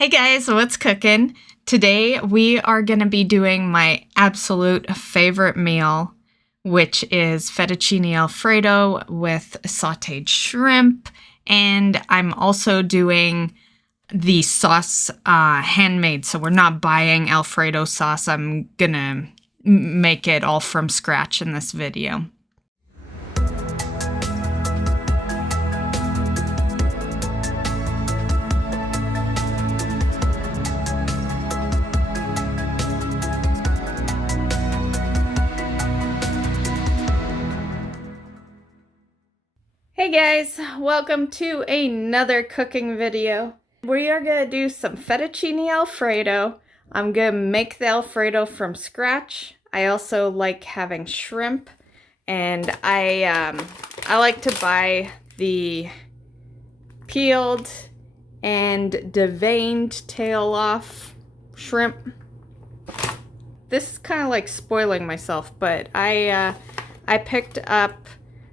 Hey guys, what's cooking? Today we are going to be doing my absolute favorite meal, which is fettuccine alfredo with sautéed shrimp, and I'm also doing the sauce handmade, so we're not buying Alfredo sauce. I'm gonna make it all from scratch in this video. Hey guys, welcome to another cooking video. We are gonna do some fettuccine alfredo. I'm gonna make the alfredo from scratch. I also like having shrimp, and I like to buy the peeled and deveined tail off shrimp. This is kind of like spoiling myself, but I picked up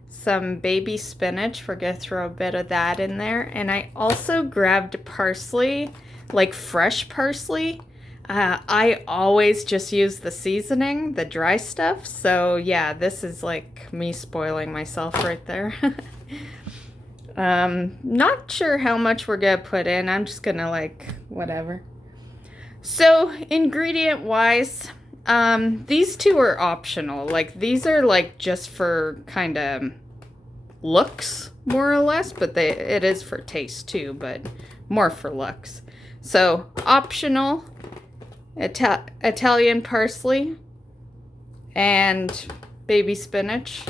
some baby spinach. We're gonna throw a bit of that in there, and I also grabbed parsley, like fresh parsley. I always just use the seasoning, the dry stuff, so yeah, this is like me spoiling myself right there. Not sure how much we're gonna put in. I'm just gonna like whatever. So ingredient wise, these two are optional. Like these are like just for kind of looks, more or less, but it is for taste too, but more for looks. So optional, Italian parsley and baby spinach,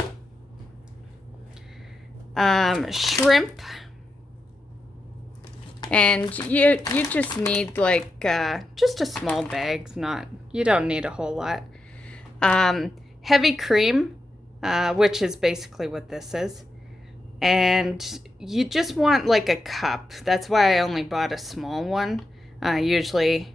shrimp, and you just need like just a small bag. You don't need a whole lot. Heavy cream, which is basically what this is. And you just want like a cup. That's why I only bought a small one. Usually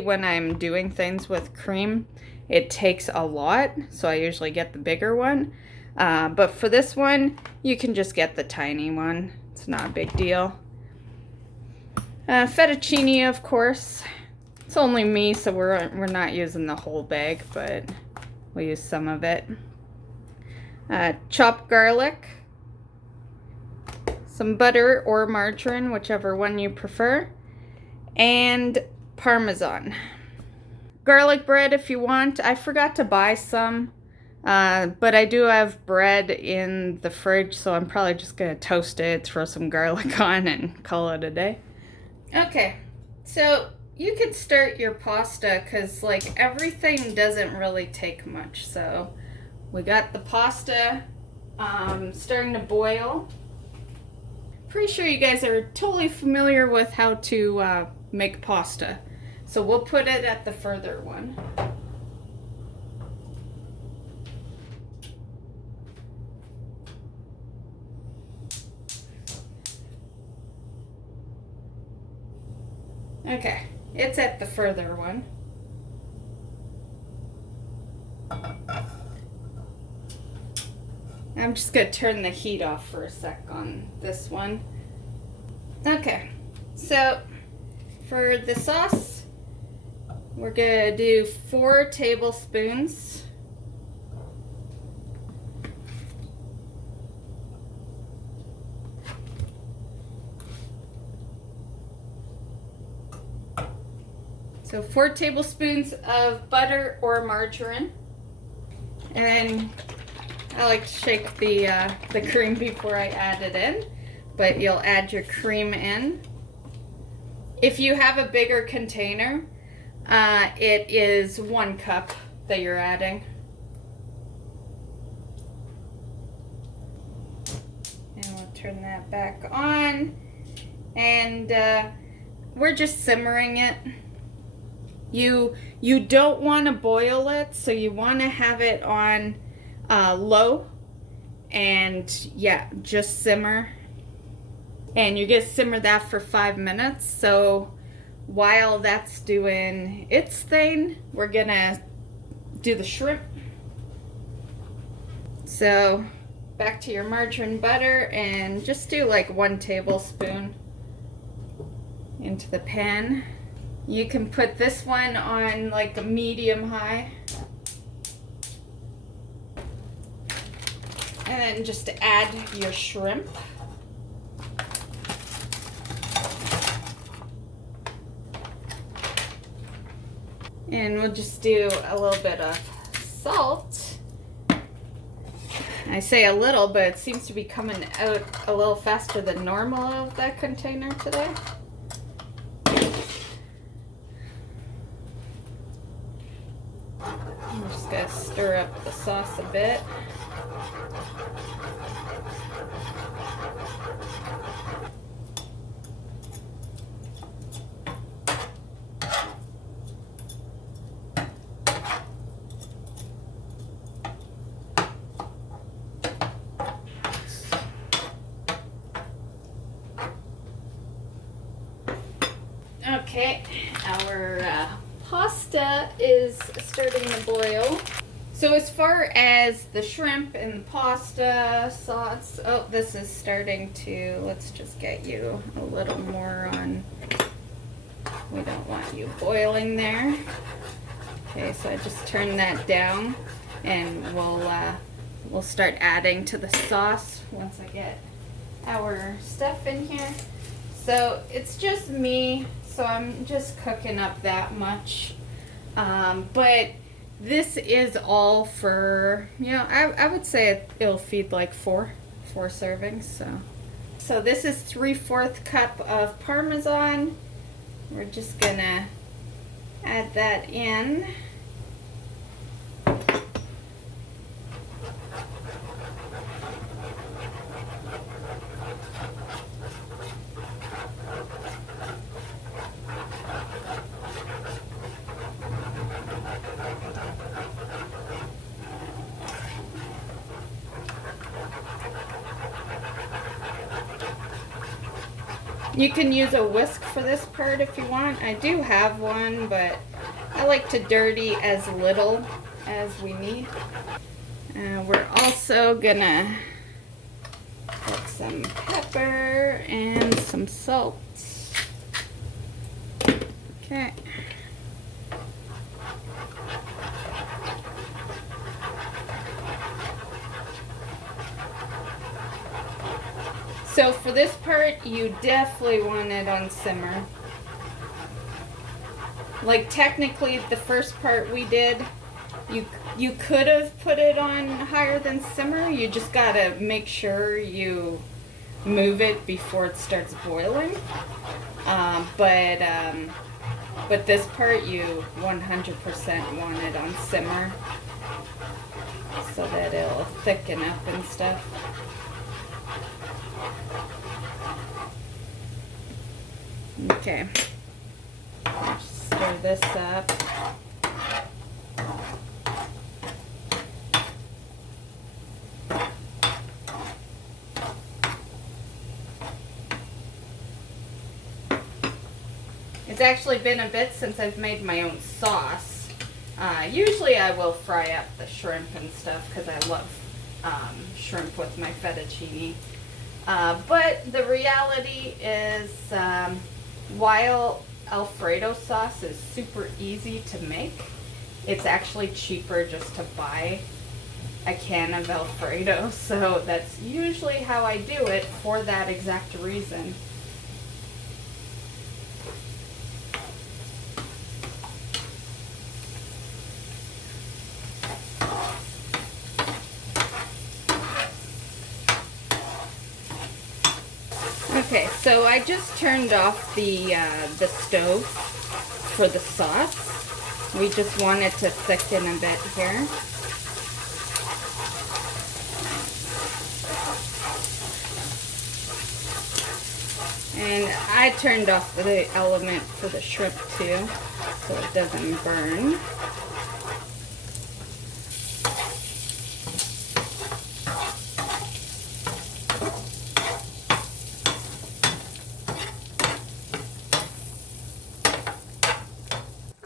when I'm doing things with cream, it takes a lot, so I usually get the bigger one. But for this one, you can just get the tiny one. It's not a big deal. Fettuccine, of course. It's only me, so we're not using the whole bag, but we'll use some of it. Chopped garlic. Some butter or margarine, whichever one you prefer, and parmesan. Garlic bread if you want. I forgot to buy some, but I do have bread in the fridge, so I'm probably just gonna toast it, throw some garlic on, and call it a day. Okay, so you could start your pasta because like everything doesn't really take much. So we got the pasta starting to boil. Pretty sure you guys are totally familiar with how to make pasta. So we'll put it at the further one. Okay, it's at the further one. I'm just gonna turn the heat off for a sec on this one. Okay, so for the sauce, we're gonna do 4 tablespoons. So 4 tablespoons of butter or margarine. And then I like to shake the cream before I add it in, but you'll add your cream in. If you have a bigger container, it is 1 cup that you're adding. And we'll turn that back on, and we're just simmering it. You don't want to boil it, so you want to have it on low, and yeah, just simmer. And you get simmer that for 5 minutes. So while that's doing its thing, we're gonna do the shrimp. So back to your margarine butter, and just do like 1 tablespoon. into the pan. You can put this one on like a medium high. And then just add your shrimp. And we'll just do a little bit of salt. I say a little, but it seems to be coming out a little faster than normal of that container today. I'm just gonna stir up the sauce a bit. Okay, our pasta is starting to boil. So as far as the shrimp and the pasta sauce, oh, this is starting to, let's just get you a little more on, we don't want you boiling there. Okay, so I just turn that down, and we'll start adding to the sauce once I get our stuff in here. So it's just me, so I'm just cooking up that much. But this is all for, you know, I would say it'll feed like four servings. So this is 3/4 cup of parmesan. We're just gonna add that in. You can use a whisk for this part if you want. I do have one, but I like to dirty as little as we need. We're also gonna put some pepper and some salt. Okay. So for this part, you definitely want it on simmer. Like technically the first part we did, you could have put it on higher than simmer. You just gotta make sure you move it before it starts boiling. But this part you 100% want it on simmer so that it'll thicken up and stuff. Okay, just stir this up. It's actually been a bit since I've made my own sauce. Usually I will fry up the shrimp and stuff because I love shrimp with my fettuccine. But the reality is, while Alfredo sauce is super easy to make, it's actually cheaper just to buy a can of Alfredo. So that's usually how I do it for that exact reason. Okay, so I just turned off the stove for the sauce. We just want it to thicken a bit here. And I turned off the element for the shrimp too, so it doesn't burn.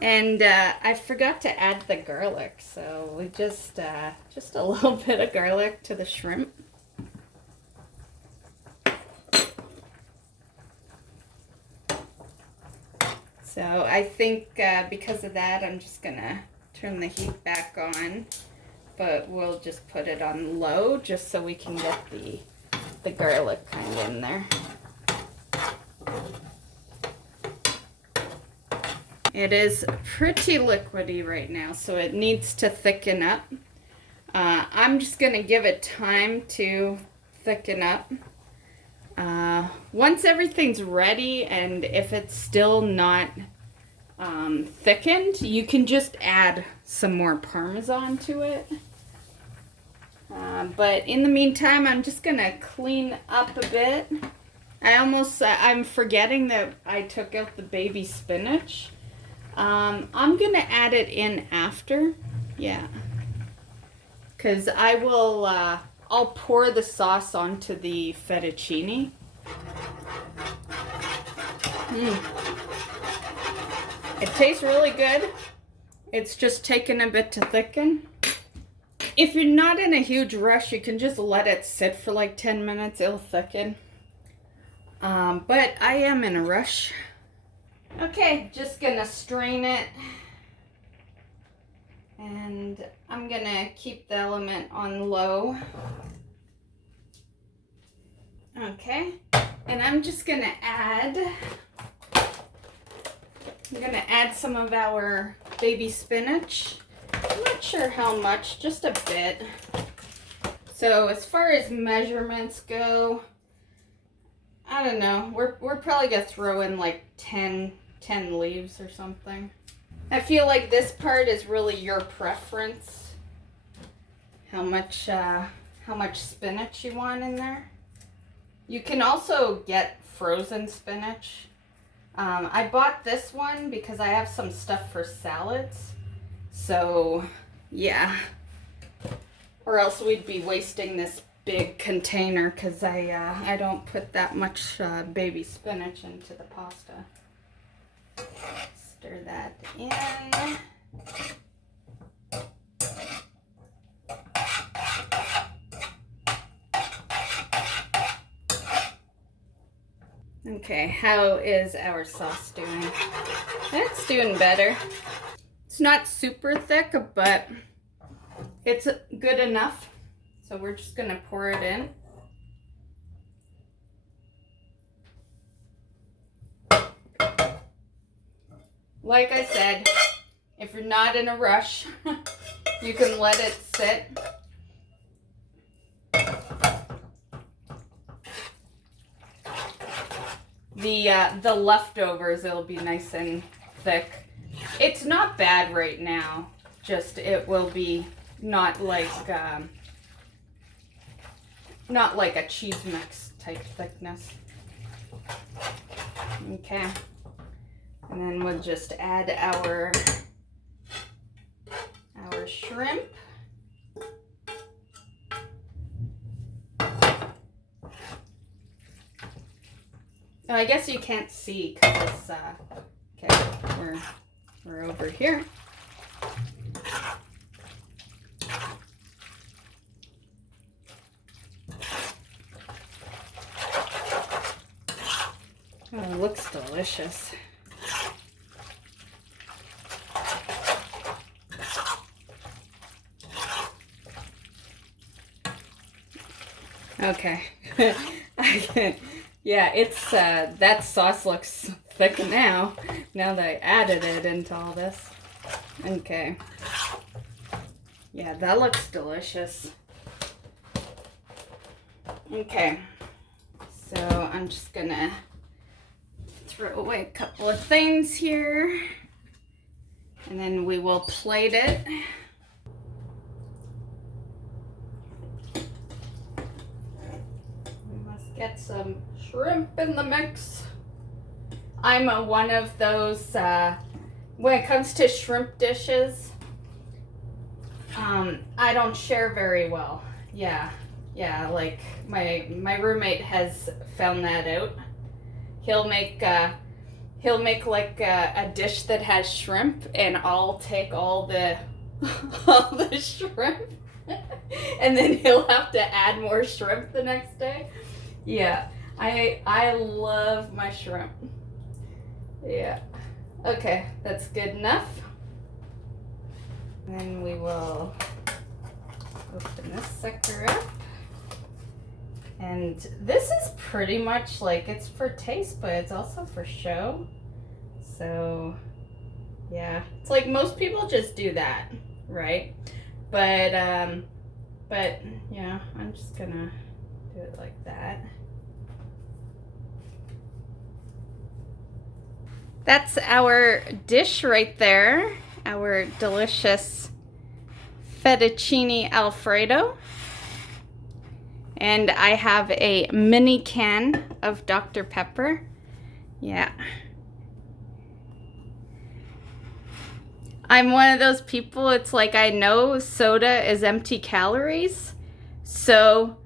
And I forgot to add the garlic, so we just a little bit of garlic to the shrimp. So I think because of that, I'm just gonna turn the heat back on, but we'll just put it on low just so we can get the garlic kind of in there. It is pretty liquidy right now, so it needs to thicken up. I'm just gonna give it time to thicken up. Once everything's ready, and if it's still not thickened, you can just add some more parmesan to it. But in the meantime, I'm just gonna clean up a bit. I'm forgetting that I took out the baby spinach. I'm gonna add it in after, yeah, because I'll pour the sauce onto the fettuccine. It tastes really good. It's just taken a bit to thicken. If you're not in a huge rush, you can just let it sit for like 10 minutes, it'll thicken. But I am in a rush. Okay, just gonna strain it. And I'm gonna keep the element on low. Okay, and I'm just gonna add some of our baby spinach. I'm not sure how much, just a bit. So as far as measurements go, I don't know, we're probably gonna throw in like 10 leaves or something. I feel like this part is really your preference, how much spinach you want in there. You can also get frozen spinach. I bought this one because I have some stuff for salads. So, yeah. Or else we'd be wasting this big container because I don't put that much baby spinach into the pasta. Stir that in. Okay, how is our sauce doing? It's doing better. It's not super thick, but it's good enough. So we're just gonna pour it in. Like I said, if you're not in a rush, you can let it sit. The leftovers, it'll be nice and thick. It's not bad right now, just it will be not like a cheese mix type thickness. Okay. And then we'll just add our shrimp. Oh, I guess you can't see because it's okay. We're over here. Oh, it looks delicious. Okay. Yeah, it's that sauce looks thick now that I added it into all this. Okay. Yeah, that looks delicious. Okay. So I'm just gonna throw away a couple of things here, and then we will plate it. We must get some shrimp in the mix. I'm one of those, when it comes to shrimp dishes, I don't share very well. Yeah, like my roommate has found that out. He'll make like a dish that has shrimp, and I'll take all the shrimp, and then he'll have to add more shrimp the next day. Yeah, I love my shrimp. Yeah, Okay, that's good enough. Then we will open this sucker up. And this is pretty much like, it's for taste, but it's also for show. So yeah, it's like most people just do that, right? But yeah, I'm just gonna do it like that. That's our dish right there, our delicious fettuccine Alfredo. And I have a mini can of Dr. Pepper. Yeah. I'm one of those people, it's like I know soda is empty calories, so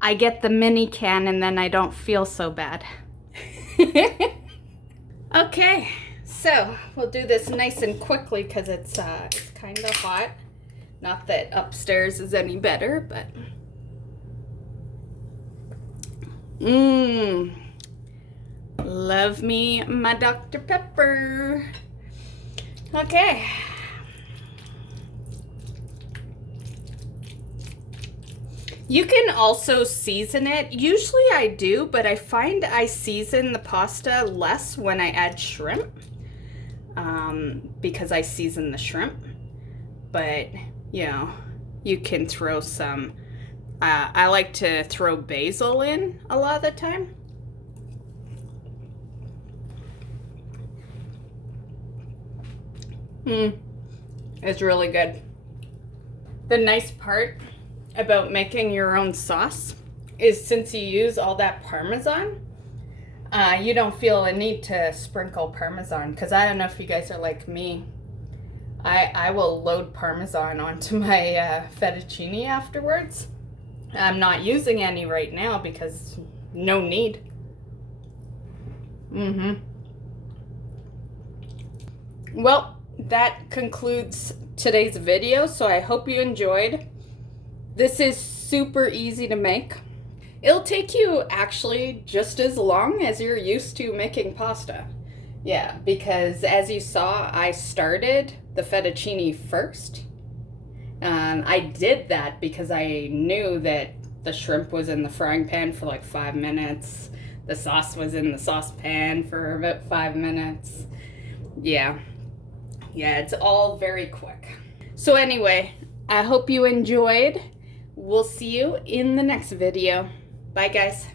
I get the mini can and then I don't feel so bad. Okay, so we'll do this nice and quickly because it's kind of hot. Not that upstairs is any better, but... Love me my Dr. Pepper. Okay. You can also season it. Usually I do, but I find I season the pasta less when I add shrimp, because I season the shrimp. But, you know, you can throw some, I like to throw basil in a lot of the time. It's really good. The nice part about making your own sauce is since you use all that parmesan, you don't feel a need to sprinkle parmesan, because I don't know if you guys are like me. I will load parmesan onto my fettuccine afterwards. I'm not using any right now because no need. Well, that concludes today's video, so I hope you enjoyed. This is super easy to make. It'll take you actually just as long as you're used to making pasta. Yeah, because as you saw, I started the fettuccine first. I did that because I knew that the shrimp was in the frying pan for like 5 minutes. The sauce was in the saucepan for about 5 minutes. Yeah, it's all very quick. So anyway, I hope you enjoyed. We'll see you in the next video. Bye, guys.